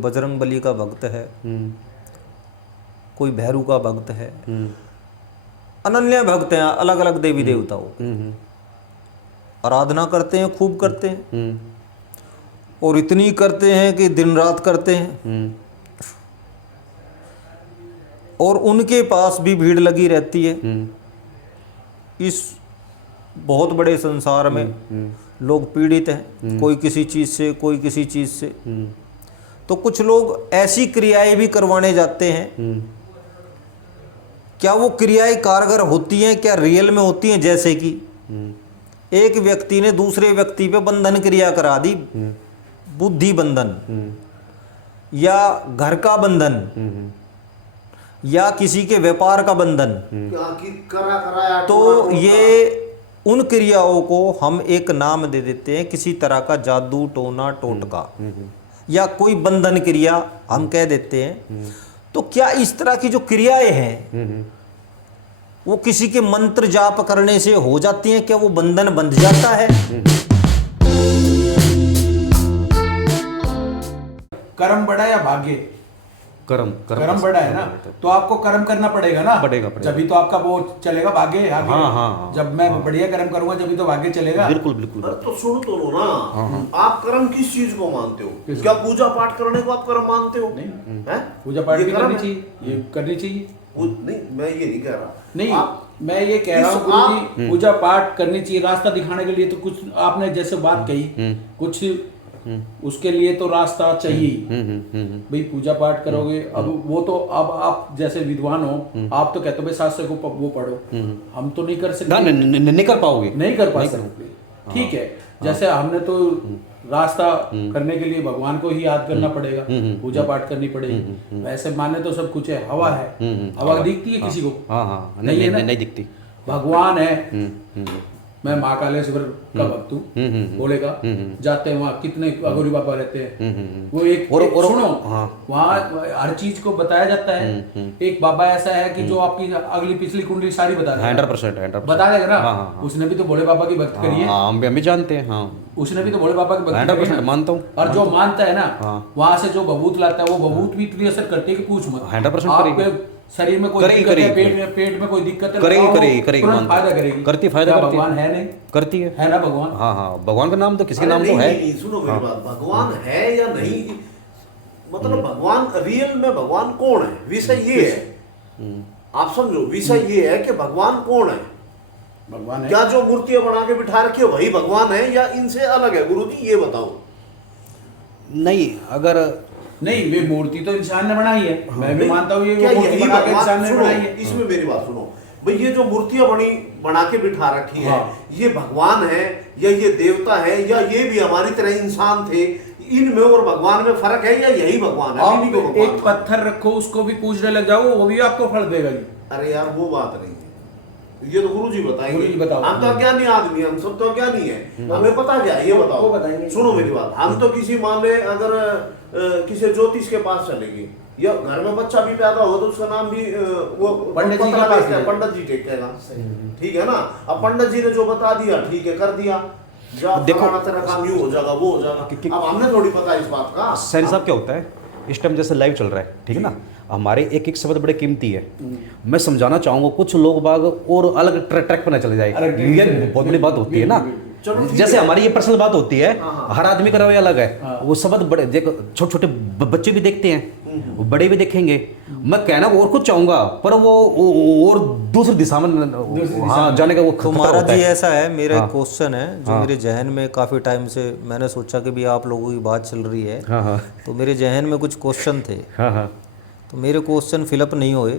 बजरंगबली का भक्त है, कोई भैरू का भक्त है, अनन्य भक्त हैं, अलग अलग देवी देवताओं आराधना करते हैं, खूब करते हैं और इतनी करते हैं कि दिन रात करते हैं। और उनके पास भी भीड़ लगी रहती है। इस बहुत बड़े संसार में लोग पीड़ित हैं, कोई किसी चीज़ से, कोई किसी चीज़ से। तो कुछ लोग ऐसी क्रियाएं भी करवाने जाते हैं। क्या वो क्रियाएं कारगर होती हैं? क्या रियल में होती हैं? जैसे कि एक व्यक्ति ने दूसरे व्यक्ति पे बंधन क्रिया करा दी, बुद्धि बंधन या घर का बंधन या किसी के व्यापार का बंधन, तो ये उन क्रियाओं को हम एक नाम दे देते हैं, किसी तरह का जादू, टोना, टोटका या कोई बंधन क्रिया हम कह देते हैं। तो क्या इस तरह की जो क्रियाएं हैं वो किसी के मंत्र जाप करने से हो जाती हैं? क्या वो बंधन बंध जाता है? कर्म बड़ा या भाग्य? कर्म बड़ा है ना, तो आपको कर्म करना पड़ेगा ना। पड़ेगा। जभी तो आपका वो चलेगा, भाग्य आगे। हाँ। जब मैं बढ़िया कर्म करूंगा जभी तो भाग्य चलेगा। बिल्कुल। तो सुन तो लो ना, आप कर्म किस चीज को मानते हो? क्या पूजा पाठ करने को आप कर्म मानते हो? नहीं है? पूजा पाठ भी करनी चाहिए, ये करनी चाहिए। नहीं, मैं ये नहीं कह रहा। नहीं, मैं ये कह रहा हूँ गुरुजी, पूजा पाठ करनी चाहिए रास्ता दिखाने के लिए। तो कुछ आपने जैसे बात कही, कुछ उसके लिए तो रास्ता चाहिए। भाई पूजा पाठ करोगे, अब वो तो अब आप जैसे विद्वान हो, आप तो कहते हो भाई शास्त्र को वो पढ़ो, हम तो नहीं कर सकते। नहीं कर पाओगे, नहीं कर पा सकते। ठीक है, जैसे हमने तो रास्ता करने के लिए भगवान को ही याद करना पड़ेगा, पूजा पाठ करनी पड़ेगी। वैसे माने तो सब कुछ है, हवा है, हवा दिखती है किसी को? नहीं दिखती। भगवान है। मैं महाकालेश्वर का भक्त हूँ, बोलेगा। जाते हैं वहाँ, कितने अघोरी बाबा रहते हैं। वो एक सुनो, वहाँ हर चीज को बताया जाता है। एक बाबा ऐसा है कि जो आपकी अगली पिछली कुंडली सारी बता देगा। 100% बता देगा ना। उसने भी तो भोले बाबा की भक्त करी है। हम भी जानते हैं। उसने भी तो भोले बाबा की भक्त करी है। 100% मानता हूँ। और जो मानता है ना, वहां से जो भभूत लाता है, वो भभूत भी इतनी असर करती है कि पूछ मत। 100% शरीर में कोई दिक्कत है, पेट में कोई दिक्कत है, करेगी फायदा करेगी। करती फायदा करती भगवान है नहीं? करती है ना भगवान? हाँ, भगवान का नाम तो किसके नाम तो है। नहीं, सुनो मेरी बात, भगवान है या नहीं, मतलब भगवान रियल में भगवान कौन है? विषय ये है, आप समझो, विषय ये है कि भगवान कौन है। भगवान है। क्या जो मूर्तियां बना के बिठा रखी है वही भगवान है या इनसे अलग है? गुरुजी ये बताओ। नहीं, अगर नहीं, वे मूर्ति तो इंसान ने बनाई है। मैं भी मानता हूँ ये मूर्ति बना के इंसान ने बनाई है। इसमें मेरी बात सुनो भाई, ये जो मूर्तियां बना के बिठा रखी है, ये भगवान है या ये देवता है या ये भी हमारी तरह इंसान थे? इनमें और भगवान में फर्क है या यही भगवान है? आप एक पत्थर रखो, उसको भी पूजने लग जाओ, वो भी आपको फल देगा। अरे यार वो बात नहीं है, ये तो गुरुजी बताएंगे। बताओ। हम तो अज्ञानी आदमी, हम सब तो अज्ञानी है, हमें पता क्या है? ये बताओ। सुनो मेरी बात, हम तो किसी मान ले अगर किसी ज्योतिष के पास चलेंगे या घर में बच्चा भी पैदा हो तो उसका नाम भी वो पंडित जी के पास है, पंडित जी टेकेगा। ठीक है ना? अब पंडित जी ने जो बता दिया, ठीक है, कर दिया, देखो तेरा काम यूं हो जाएगा, वो हो जाएगा। अब हमने थोड़ी पता इस बात का। सैनी साहब क्या होता है, इस टाइम जैसे लाइव चल रहा है, ठीक है ना, हमारे एक एक शब्द बड़े कीमती है। मैं समझाना चाहूंगा, कुछ लोग बाग और अलग ट्रैक पर ना चले जाए, ये बहुत बड़ी बात होती है ना। जैसे हमारी ये पर्सनल बात होती है, हर आदमी का रवैया अलग है। वो शब्द बड़े देखो, छोटे छोटे बच्चे भी देखते हैं, वो बड़े भी देखेंगे। मैं कहना और कुछ चाहूंगा, पर वो और दूसरी दिशा में जाने का वो तुम्हारा जी ऐसा है। मेरा एक क्वेश्चन है जो मेरे जहन में काफी टाइम से, मैंने सोचा कि भी आप लोगों की बात चल रही है, तो मेरे जहन में कुछ क्वेश्चन थे। तो मेरे क्वेश्चन फिलअप नहीं हुए।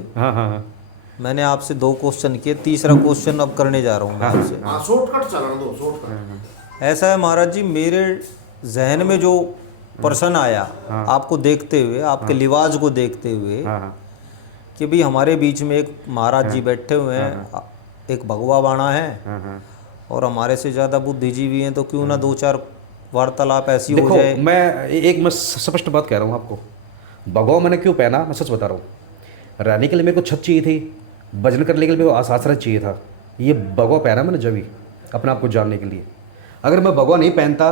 मैंने आपसे 2 क्वेश्चन किए, तीसरा क्वेश्चन अब करने जा रहा हूँ मैं आपसे। शॉर्टकट चलाना दो, शॉर्टकट। ऐसा है महाराज जी, मेरे जहन में जो पर्सन आया आपको देखते हुए, आपके लिवाज को देखते हुए, कि भी हमारे बीच में एक महाराज जी बैठे हुए हैं, एक भगवा बाणा है और हमारे से ज़्यादा बुद्धिजीवी हैं, तो क्यों ना 2-4 वार्तालाप ऐसी हो जाए। मैं स्पष्ट बात कह रहा हूँ आपको। भगवा मैंने क्यों पहना, मैं सच बता रहा हूँ। रहने के लिए मेरे को छत चाहिए थी, भजन करने के लिए मेरे को आश्रय चाहिए था। ये भगवा पहना मैंने जब ही अपने आप को जानने के लिए। अगर मैं भगवा नहीं पहनता,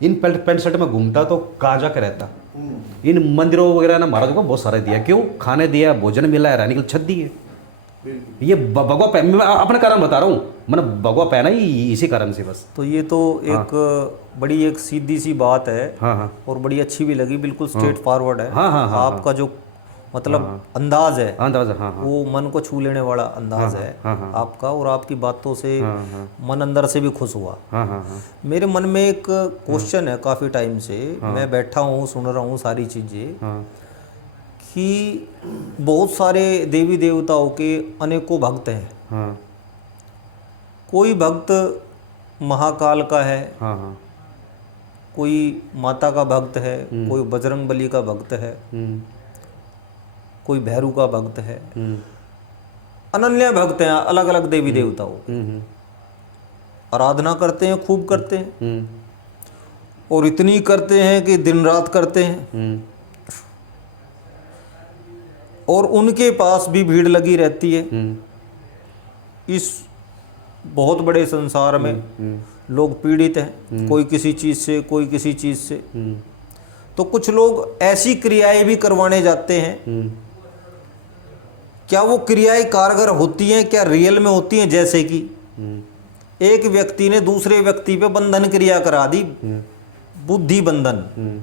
इन पैंट शर्ट में घूमता, तो कहाँ जाकर रहता। इन मंदिरों वगैरह ने महाराज को बहुत सारा दिया, क्यों? खाने दिया, भोजन मिला है, रहने के लिए छत दी है। ये भगवा पै, मैं अपना कारण बता रहा हूँ, मैंने भगवा पहना ही इसी कारण से बस। तो ये तो एक बड़ी एक सीधी सी बात है। हाँ हाँ और बड़ी अच्छी भी लगी, बिल्कुल स्ट्रेट फॉरवर्ड है। हाँ, हाँ, हाँ, आपका जो मतलब अंदाज है, अंदाज, हाँ हाँ वो मन को छू लेने वाला अंदाज है आपका, और आपकी बातों से मन अंदर से भी खुश हुआ। हाँ हाँ हाँ मेरे मन में एक क्वेश्चन है काफ़ी टाइम से, मैं बैठा हूँ सुन रहा हूँ सारी चीज़ें, हाँ कि बहुत सारे देवी देवताओं के अनेकों भक्त हैं। हाँ कोई भक्त महाकाल का है, हाँ हाँ कोई माता का भक्त है, कोई बजरंग बली का भक्त है, कोई भैरू का भक्त है, अनन्य भक्त हैं अलग अलग देवी देवताओं की। आराधना करते हैं, खूब करते हैं, और इतनी करते हैं कि दिन रात करते हैं, और उनके पास भी भीड़ लगी रहती है। इस बहुत बड़े संसार में लोग पीड़ित हैं, कोई किसी चीज़ से, कोई किसी चीज़ से। तो कुछ लोग ऐसी क्रियाएं भी करवाने जाते हैं, क्या वो क्रियाएं कारगर होती हैं, क्या रियल में होती हैं? जैसे कि एक व्यक्ति ने दूसरे व्यक्ति पे बंधन क्रिया करा दी, बुद्धि बंधन,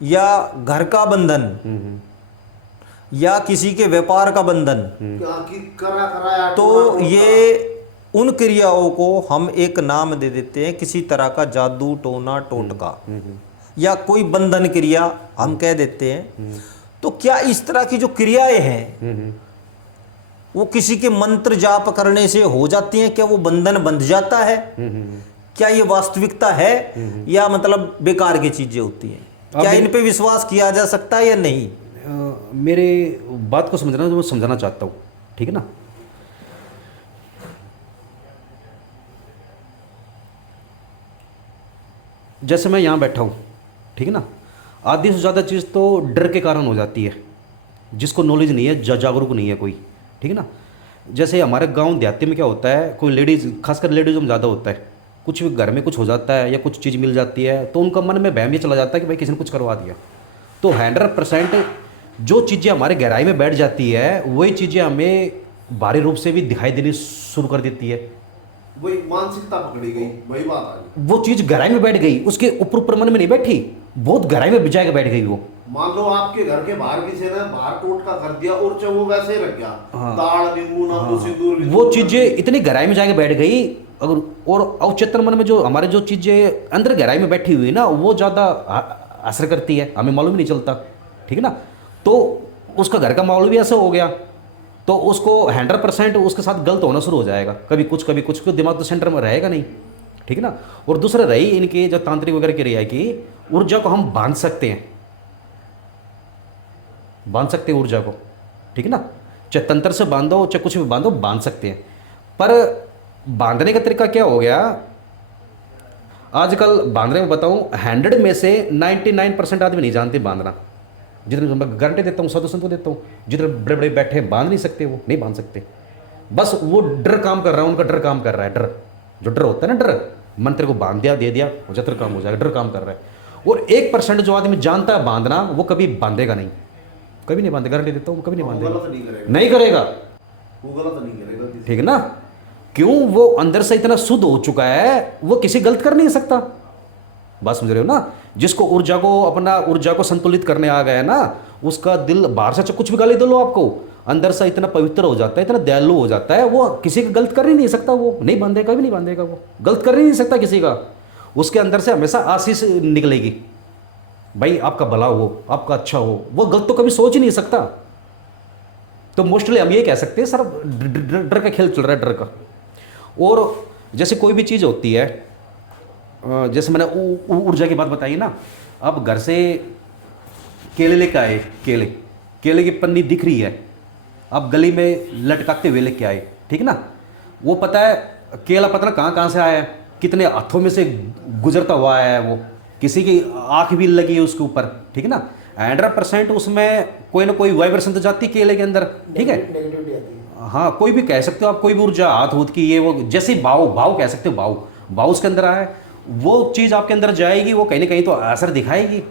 या घर का बंधन, या किसी के व्यापार का बंधन। तो ये उन क्रियाओं को हम एक नाम दे देते हैं, किसी तरह का जादू, टोना, टोटका, या कोई बंधन क्रिया हम कह देते हैं। तो क्या इस तरह की जो क्रियाएं हैं वो किसी के मंत्र जाप करने से हो जाती हैं? क्या वो बंधन बंध जाता है? क्या ये वास्तविकता है, या मतलब बेकार की चीजें होती हैं? क्या इन पे विश्वास किया जा सकता है या नहीं? मेरे बात को समझना, जो मैं समझाना चाहता हूँ, ठीक है ना। जैसे मैं यहाँ बैठा हूँ, ठीक है ना, आधी से ज़्यादा चीज़ तो डर के कारण हो जाती है, जिसको नॉलेज नहीं है, जागरूक नहीं है कोई, ठीक है ना। जैसे हमारे गांव देहाती में क्या होता है, कोई लेडीज़, खासकर लेडीज़ों में ज़्यादा होता है, कुछ भी घर में कुछ हो जाता है या कुछ चीज़ मिल जाती है तो उनका मन में वहम ये चला जाता है कि भाई किसी ने कुछ करवा दिया। तो 100% जो चीज़ें हमारे गहराई में बैठ जाती है वही चीज़ें हमें बाहरी रूप से भी दिखाई देनी शुरू कर देती है। वही मानसिकता पकड़ी गई, वही बात आ गई। वो चीज़ गहराई में बैठ गई, उसके ऊपर मन में नहीं बैठी, बहुत गहराई में बिजा के बैठ गई वो। मान लो आपके घर के बाहर किसी ने बाहर टोटका कर दिया और चाहे वो वैसे ही रख गया, दाल नींबू ना सिंदूर, वो चीज़ें इतनी गहराई में जाके बैठ गई। अगर और अवचेतन मन में जो हमारे जो चीज़ें अंदर गहराई में बैठी हुई ना, वो ज़्यादा असर करती है, हमें मालूम ही नहीं चलता, ठीक है ना। तो उसका घर का माहौल भी ऐसा हो गया तो उसको 100% उसके साथ गलत होना शुरू हो जाएगा, कभी कुछ दिमाग तो सेंटर में रहेगा नहीं, ठीक है ना। और दूसरा रही इनकी जो तांत्रिक वगैरह की रियाई की ऊर्जा को हम बांध सकते हैं ऊर्जा को, ठीक है ना। चाहे तंत्र से बांधो, चाहे कुछ भी बांधो, बांध सकते हैं। पर बांधने का तरीका क्या हो गया आजकल? बांधने में बताऊं, 100 में से 99% आदमी नहीं जानते बांधना। जितने मैं गारंटी देता हूँ, साधु संत को देता हूँ, जितने बड़े बड़े बैठे बांध नहीं सकते, वो नहीं बांध सकते। बस वो डर काम कर रहा है, उनका डर काम कर रहा है। डर जो डर होता है ना, डर मंत्र को बांध दिया, दे दिया, हो जाता काम हो जाएगा, डर काम कर रहा है। और 1% जो आदमी जानता है बांधना, वो कभी बांधेगा नहीं, कभी नहीं बांधेगा, गारंटी देता हूँ, कभी नहीं बांधेगा, नहीं करेगा, वो गलत नहीं करेगा, ठीक है ना। क्यों? वो अंदर से इतना शुद्ध हो चुका है, वो किसी गलत कर नहीं सकता। बात समझ रहे हो ना। जिसको ऊर्जा को, अपना ऊर्जा को संतुलित करने आ गया ना, उसका दिल बाहर से कुछ भी गाली दे लो आपको, अंदर से इतना पवित्र हो जाता है, इतना दयालु हो जाता है, वो किसी का गलत कर ही नहीं सकता, वो नहीं बांधेगा, भी नहीं बांधेगा, वो गलत कर ही नहीं सकता किसी का। उसके अंदर से हमेशा आशीष निकलेगी, भाई आपका भला हो, आपका अच्छा हो, वो गलत तो कभी सोच ही नहीं सकता। तो मोस्टली हम ये कह सकते हैं सर, डर का खेल चल रहा है, डर का। और जैसे कोई भी चीज़ होती है, जैसे मैंने ऊर्जा की बात बताई ना, अब घर से केले लेके आए, केले की पन्नी दिख रही है, आप गली में लटकाते हुए लेके आए, ठीक है ना। वो पता है केला पता ना कहाँ से आया है, कितने हाथों में से गुजरता हुआ आया है, वो किसी की आँख भी लगी है उसके ऊपर, ठीक है ना। 100% उसमें कोई ना कोई वाइब्रेशन तो जाती है केले के अंदर, ठीक है। हाँ, कोई भी कह सकते हो आप, कोई भी ऊर्जा हाथ हूथ की, ये वो जैसे भाव कह सकते हो, भाव उसके अंदर आया, वो चीज़ आपके अंदर जाएगी, वो कहीं ना कहीं तो असर दिखाएगी,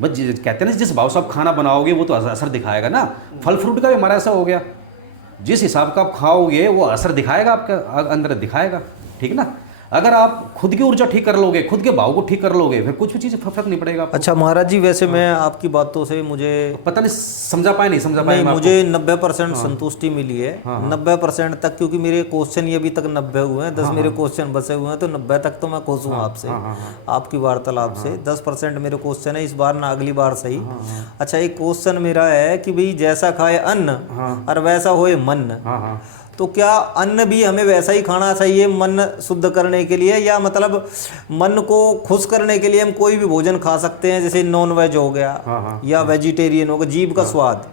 बस कहते हैं ना जिस भाव से आप खाना बनाओगे वो तो असर दिखाएगा ना। फल फ्रूट का भी हमारा ऐसा हो गया, जिस हिसाब का आप खाओगे वो असर दिखाएगा, आपका अंदर दिखाएगा, ठीक ना। अगर आप खुद की ऊर्जा ठीक कर लोगे, खुद के भाव को ठीक कर लोगे, फिर कुछ भी चीज़ फर्क नहीं पड़ेगा आपको। अच्छा महाराज जी, वैसे मैं आपकी बातों से मुझे पता नहीं समझा पाए नहीं समझा पाए। नहीं, मुझे 90% संतुष्टि मिली है। 90% तक, क्योंकि मेरे क्वेश्चन ये अभी तक 90 हुए हैं, 10 मेरे क्वेश्चन बचे हुए हैं, तो 90 तक तो मैं खुश हूँ आपसे, आपकी वार्तालाप से। 10% मेरे क्वेश्चन है, इस बार ना अगली बार सही। अच्छा, एक क्वेश्चन मेरा है कि भाई जैसा खाए अन्न और वैसा होए मन, तो क्या अन्न भी हमें वैसा ही खाना चाहिए मन शुद्ध करने के लिए, या मतलब मन को खुश करने के लिए हम कोई भी भोजन खा सकते हैं, जैसे नॉन वेज हो गया या वेजिटेरियन हो गया, जीभ का स्वाद।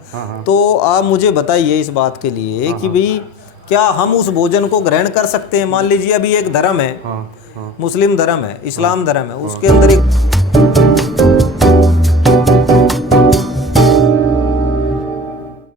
तो आप मुझे बताइए इस बात के लिए कि भाई क्या हम उस भोजन को ग्रहण कर सकते हैं? मान लीजिए अभी एक धर्म है, मुस्लिम धर्म है, इस्लाम धर्म है, उसके अंदर एक